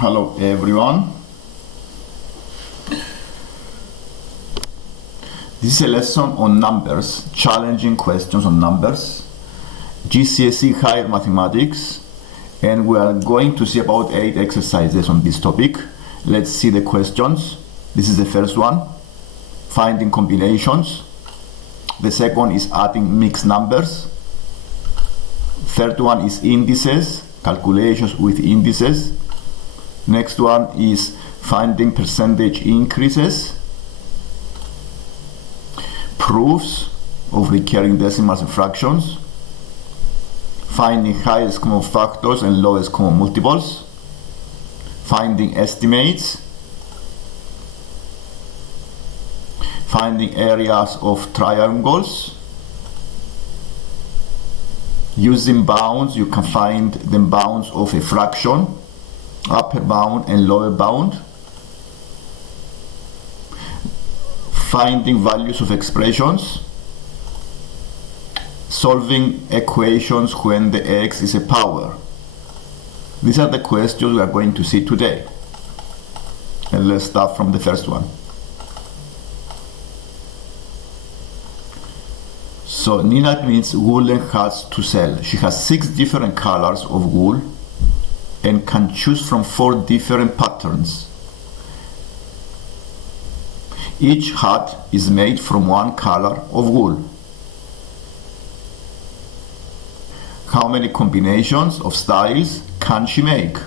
Hello everyone. This is a lesson on numbers, challenging questions on numbers, GCSE higher mathematics, and we are going to see about 8 exercises on this topic. Let's see the questions. This is the first one, finding combinations. The second one is adding mixed numbers. Third one is indices, calculations with indices. Next one is finding percentage increases, proofs of recurring decimals and fractions, finding highest common factors and lowest common multiples, finding estimates, finding areas of triangles. Using bounds, you can find the bounds of a fraction, upper bound and lower bound. Finding values of expressions. Solving equations when the x is a power. These are the questions we are going to see today. And let's start from the first one. So Nina needs wool and hats to sell. She has 6 different colors of wool and can choose from 4 different patterns. Each hat is made from 1 color of wool. How many combinations of styles can she make?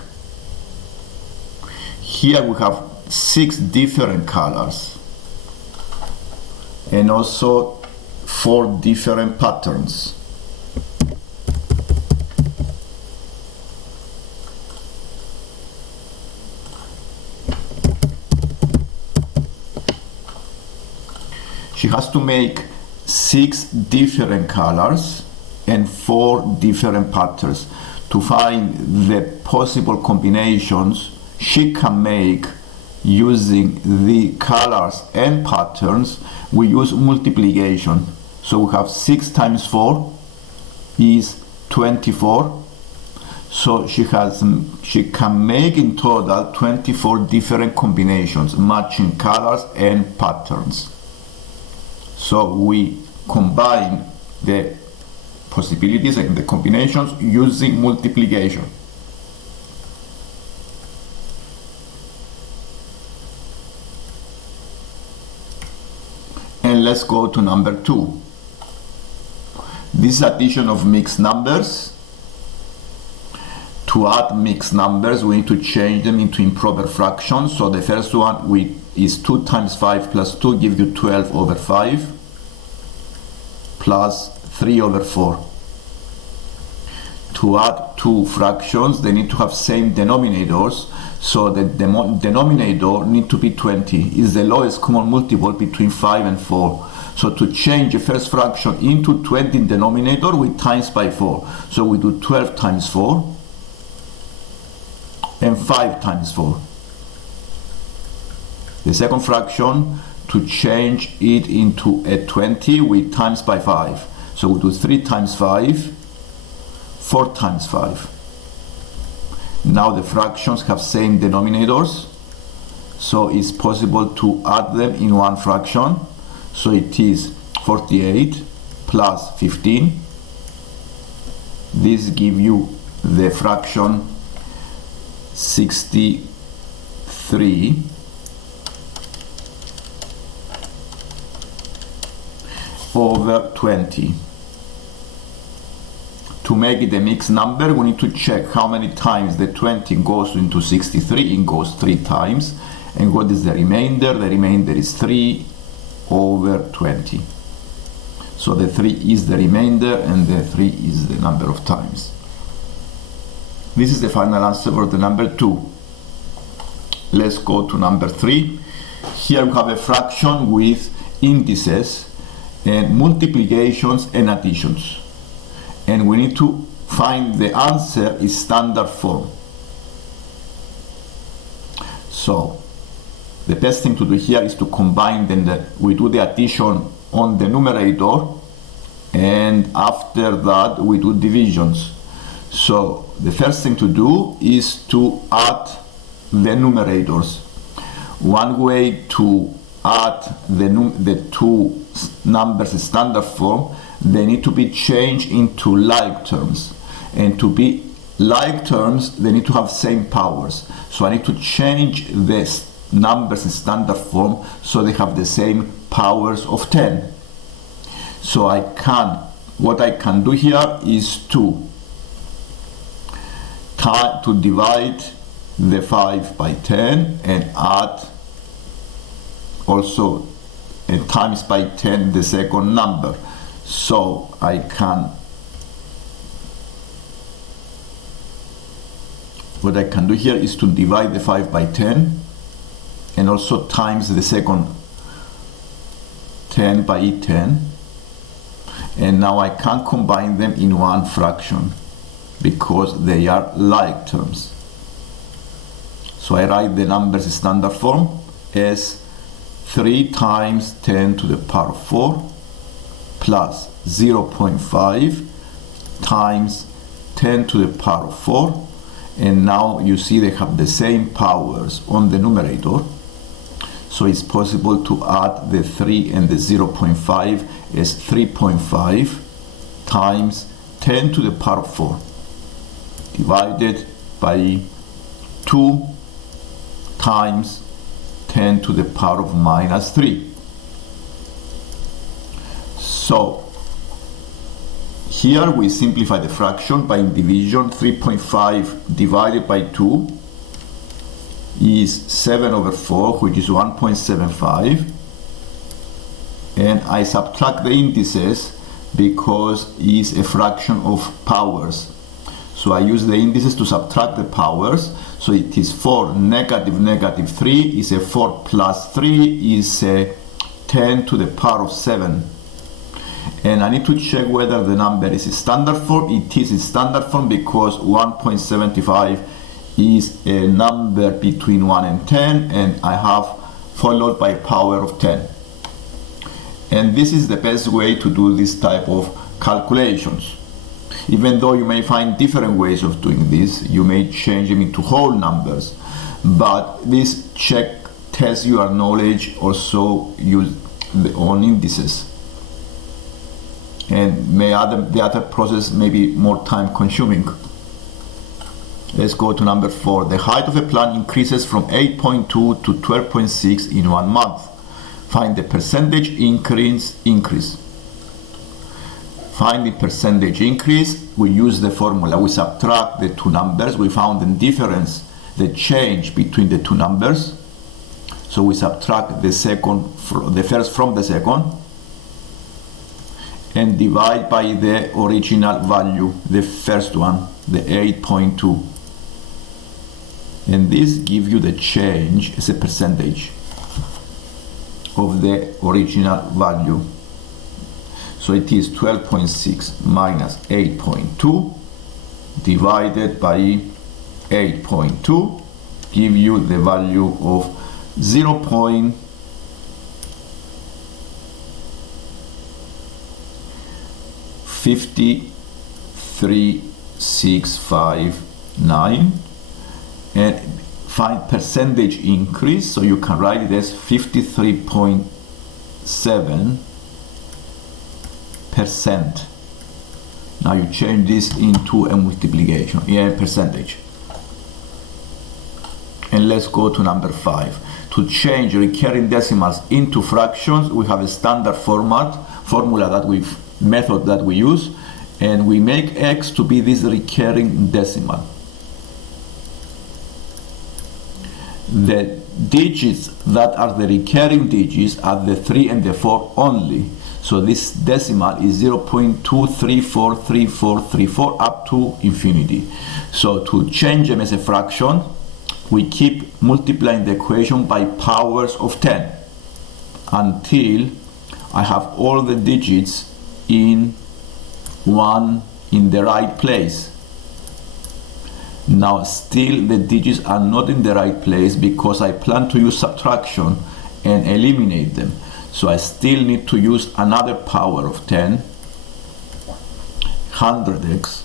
Here we have 6 different colors and also 4 different patterns. She has to make 6 different colors and 4 different patterns. To find the possible combinations she can make using the colors and patterns, we use multiplication. So we have 6 times 4 is 24. So she can make in total 24 different combinations matching colors and patterns. So we combine the possibilities and the combinations using multiplication. And let's go to number 2. This is addition of mixed numbers. To add mixed numbers, we need to change them into improper fractions. So the first one is 2 times 5 plus 2 gives you 12 over 5 plus 3 over 4. To add 2 fractions, they need to have same denominators. So the denominator need to be 20. Is the lowest common multiple between 5 and 4. So to change the first fraction into 20 in denominator, we times by 4. So we do 12 times 4 and 5 times 4. The second fraction, to change it into a 20, we times by 5. So we do 3 times 5, 4 times 5. Now the fractions have same denominators, so it's possible to add them in one fraction. So it is 48 plus 15. This gives you the fraction 63 over 20. To make it a mixed number, we need to check how many times the 20 goes into 63. It goes 3 times. And what is the remainder? The remainder is 3 over 20. So the 3 is the remainder and the 3 is the number of times. This is the final answer for the number 2. Let's go to number 3. Here we have a fraction with indices and multiplications and additions. And we need to find the answer in standard form. So the best thing to do here is to combine them. We do the addition on the numerator, and after that we do divisions. So the first thing to do is to add the numerators. One way to add the two numbers in standard form, they need to be changed into like terms. And to be like terms, they need to have same powers. So I need to change this numbers in standard form so they have the same powers of 10. So what I can do here is to divide the 5 by 10 and add also times by 10 the second number. So what I can do here is to divide the 5 by 10 and also times the second 10 by 10, and now I can combine them in one fraction because they are like terms. So I write the numbers in standard form as 3 times 10 to the power of 4 plus 0.5 times 10 to the power of 4, and now you see they have the same powers on the numerator. So it's possible to add the 3 and the 0.5 as 3.5 times 10 to the power of 4 divided by 2 times 10 to the power of minus 3. So here we simplify the fraction by division. 3.5 divided by 2 is 7 over 4, which is 1.75, and I subtract the indices because it's a fraction of powers. So I use the indices to subtract the powers. So it is 4 negative negative 3 is a 4 plus 3 is a 10 to the power of 7. And I need to check whether the number is in standard form. It is in standard form because 1.75 is a number between 1 and 10, and I have followed by power of 10. And this is the best way to do this type of calculations. Even though you may find different ways of doing this, you may change them into whole numbers, but this check tests your knowledge also on indices. And the other process may be more time consuming. Let's go to number 4. The height of a plant increases from 8.2 to 12.6 in 1 month. Find the percentage increase. Find the percentage increase. We use the formula. We subtract the two numbers. We found the difference, the change between the two numbers. So we subtract the first from the second and divide by the original value, the first one, the 8.2. And this gives you the change as a percentage of the original value. So it is 12.6 minus 8.2 divided by 8.2 give you the value of 0.53659, and find percentage increase, so you can write it as 53.7%. Now you change this into a multiplication, percentage. And let's go to number 5. To change recurring decimals into fractions, we have a standard method that we use, and we make x to be this recurring decimal. The digits that are the recurring digits are the 3 and the 4 only. So this decimal is 0.2343434 up to infinity. So to change them as a fraction, we keep multiplying the equation by powers of 10 until I have all the digits in the right place. Now still the digits are not in the right place because I plan to use subtraction and eliminate them. So I still need to use another power of 10, 100x.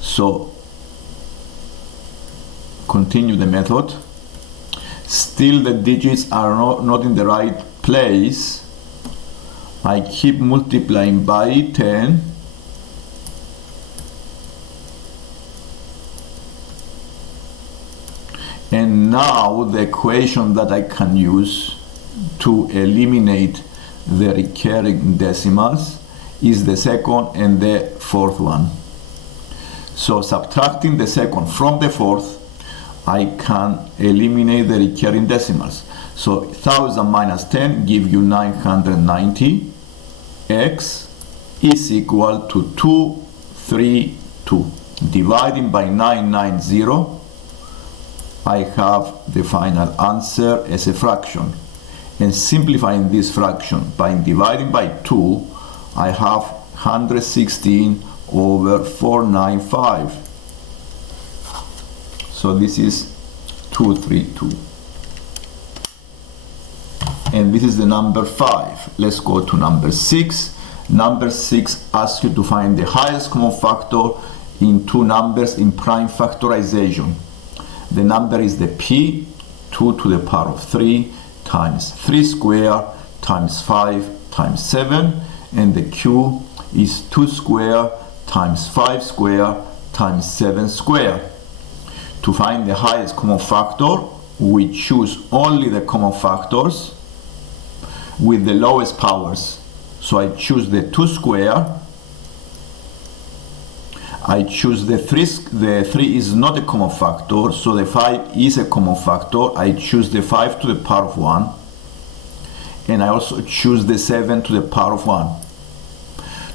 So continue the method Still the digits are not in the right place. I keep multiplying by 10. And now the equation that I can use to eliminate the recurring decimals is the second and the fourth one. So subtracting the second from the fourth, I can eliminate the recurring decimals. So 1000 minus 10 give you 990. X is equal to 232. Dividing by 990, I have the final answer as a fraction. And simplifying this fraction by dividing by 2, I have 116 over 495. So this is 232. And this is the number 5. Let's go to number 6. Number 6 asks you to find the highest common factor in two numbers in prime factorization. The number is the p, 2 to the power of 3 times 3 square times 5 times 7, and the q is 2 square times 5 square times 7 square. To find the highest common factor, we choose only the common factors with the lowest powers. So I choose the 2 square, I choose the 3 is not a common factor, so the 5 is a common factor. I choose the 5 to the power of 1, and I also choose the 7 to the power of 1.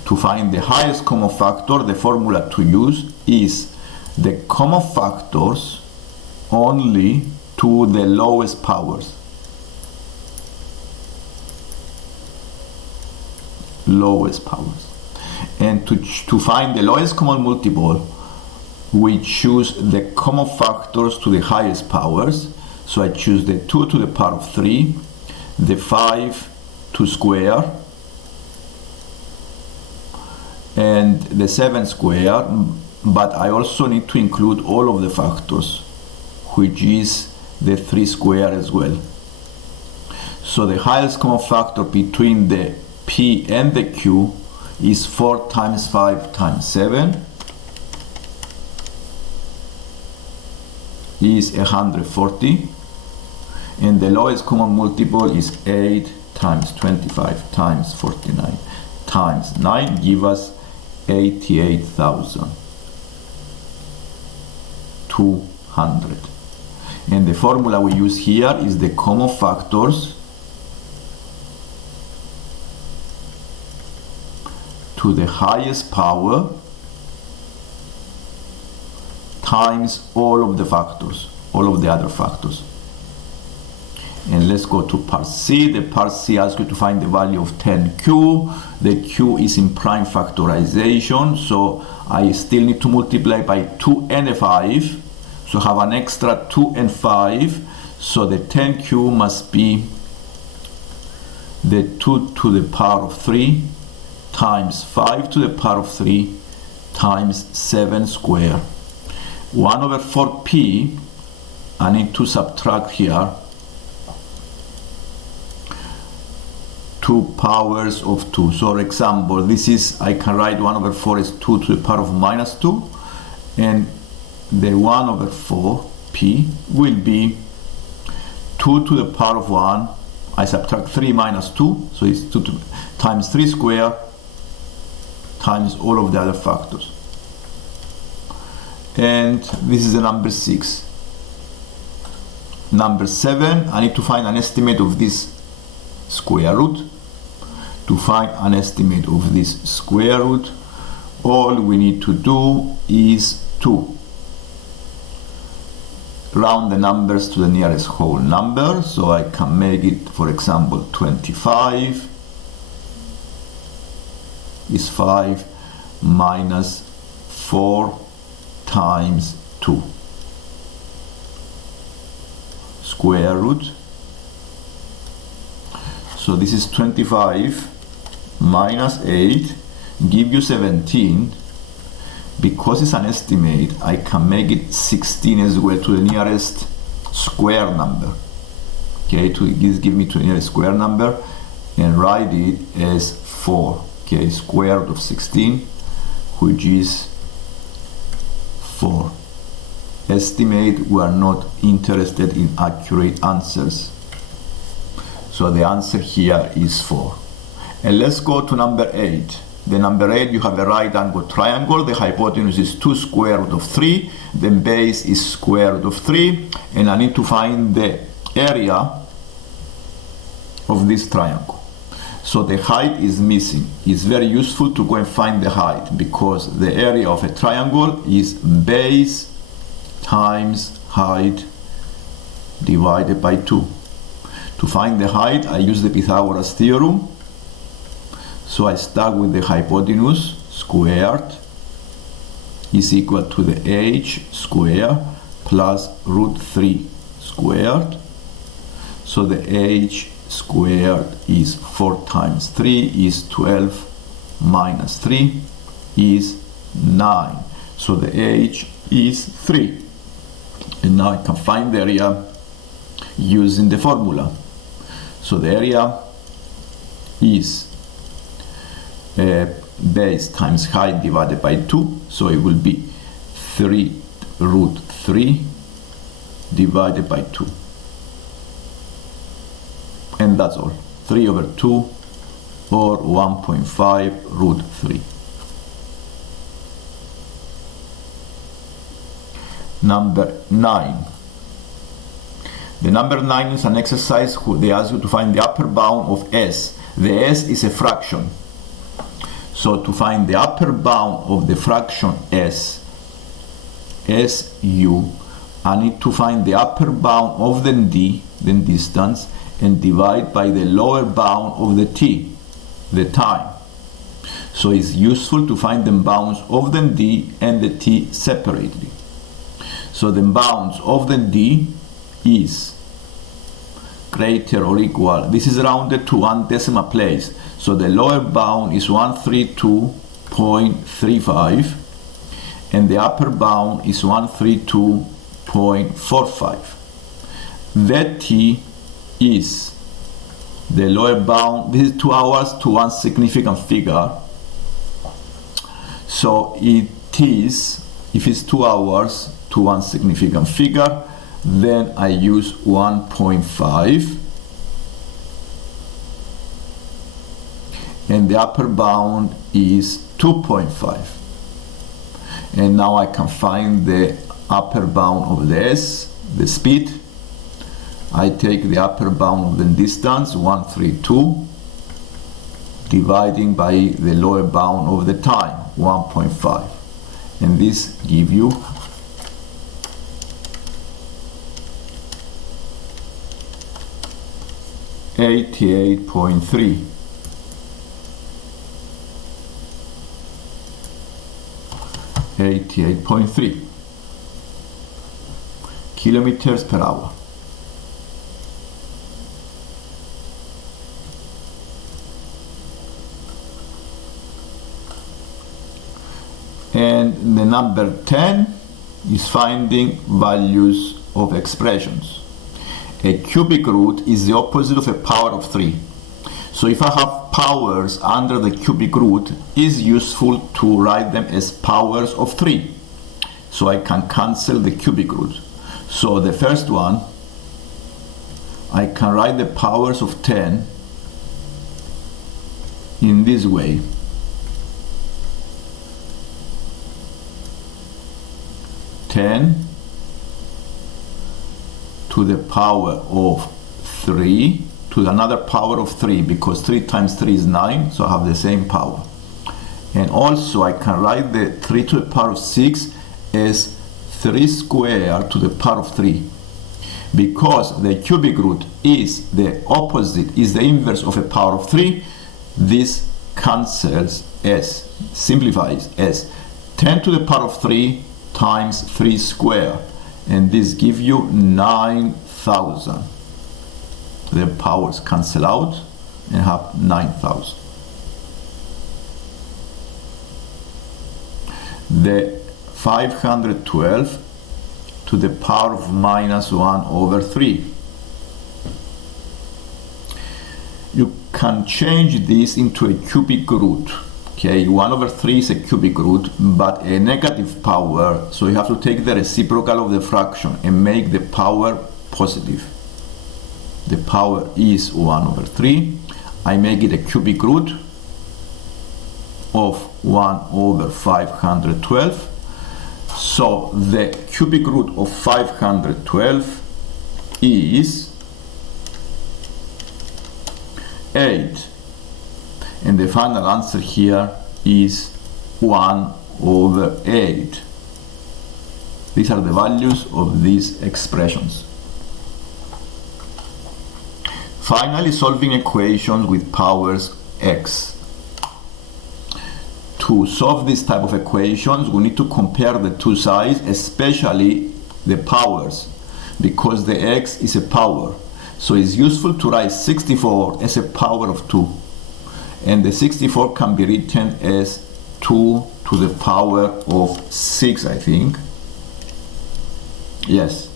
To find the highest common factor, the formula to use is the common factors only to the lowest powers. Lowest powers. And to find the lowest common multiple, we choose the common factors to the highest powers. So I choose the 2 to the power of 3, the 5 to square, and the 7 square, but I also need to include all of the factors, which is the 3 square as well. So the highest common factor between the p and the q is 4 times 5 times 7 is 140, and the lowest common multiple is 8 times 25 times 49 times 9 give us 88,200. And the formula we use here is the common factors to the highest power times all of the factors, all of the other factors. And let's go to part C. The part C asks you to find the value of 10q. The q is in prime factorization, so I still need to multiply by 2 and a 5. So have an extra 2 and 5. So the 10q must be the 2 to the power of 3 times 5 to the power of 3 times 7 square. 1 over 4p, I need to subtract here 2 powers of 2. So for example, this is, I can write 1 over 4 is 2 to the power of minus 2, and the 1 over 4p will be 2 to the power of 1. I subtract 3 minus 2, so it's 2 times 3 square times all of the other factors. And this is the number 6. Number 7, I need to find an estimate of this square root. To find an estimate of this square root, all we need to do is to round the numbers to the nearest whole number. So I can make it, for example, 25 is 5 minus 4 times 2 square root. So this is 25 minus 8 give you 17. Because it's an estimate, I can make it 16 as well, to the nearest square number. okay, to give me to nearest square number, and write it as 4, okay, square root of 16, which is 4. Estimate, we are not interested in accurate answers. So the answer here is 4. And let's go to number 8. The number 8, you have a right angle triangle. The hypotenuse is 2 square root of 3. The base is square root of 3. And I need to find the area of this triangle. So the height is missing. It's very useful to go and find the height, because the area of a triangle is base times height divided by 2. To find the height, I use the Pythagoras theorem. So I start with the hypotenuse squared is equal to the h squared plus root 3 squared. So the h squared is 4 times 3 is 12 minus 3 is 9. So the h is 3. And now I can find the area using the formula. So the area is base times height divided by 2, so it will be 3 root 3 divided by 2. And that's all. 3 over 2 or 1.5 root 3. Number 9. The number 9 is an exercise where they ask you to find the upper bound of s. The s is a fraction. So to find the upper bound of the fraction s, su, I need to find the upper bound of the d, the distance, and divide by the lower bound of the t, the time. So it's useful to find the bounds of the d and the t separately. So the bounds of the d is greater or equal, this is rounded to 1 decimal place, so the lower bound is 132.35 and the upper bound is 132.45. The t is the lower bound, this is 2 hours to one significant figure, so it is, if it's 2 hours to one significant figure, then I use 1.5 and the upper bound is 2.5. And now I can find the upper bound of the s, the speed. I take the upper bound of the distance, 132, dividing by the lower bound of the time, 1.5. And this gives you 88.3. 88.3 kilometers per hour. And the number 10 is finding values of expressions. A cubic root is the opposite of a power of 3. So if I have powers under the cubic root, it's useful to write them as powers of 3. So I can cancel the cubic root. So the first one, I can write the powers of 10 in this way. 10 to the power of 3 to another power of 3, because 3 times 3 is 9, so I have the same power. And also I can write the 3 to the power of 6 as 3 squared to the power of 3, because the cubic root is the opposite, is the inverse of a power of 3. This cancels as, simplifies as 10 to the power of 3 times 3 squared, and this gives you 9,000. The powers cancel out and have 9,000. The 512 to the power of minus 1 over 3. can change this into a cubic root. Okay, 1 over 3 is a cubic root, but a negative power, so you have to take the reciprocal of the fraction and make the power positive. The power is 1 over 3. I make it a cubic root of 1 over 512. So the cubic root of 512 is 8. And the final answer here is 1 over 8. These are the values of these expressions. Finally, solving equations with powers x. To solve this type of equations, we need to compare the two sides, especially the powers, because the x is a power. So it's useful to write 64 as a power of 2. And the 64 can be written as 2 to the power of 6, I think. Yes.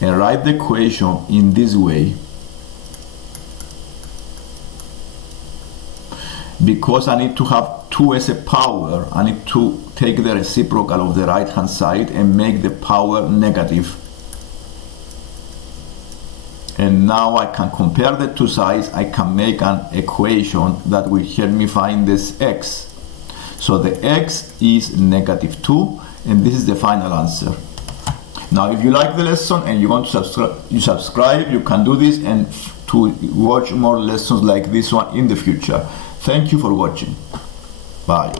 And write the equation in this way. Because I need to have 2 as a power, I need to take the reciprocal of the right hand side and make the power negative. And now I can compare the two sides. I can make an equation that will help me find this x. So the x is negative 2, and this is the final answer. Now if you like the lesson and you want to subscribe, you can do this and to watch more lessons like this one in the future. Thank you for watching. Bye.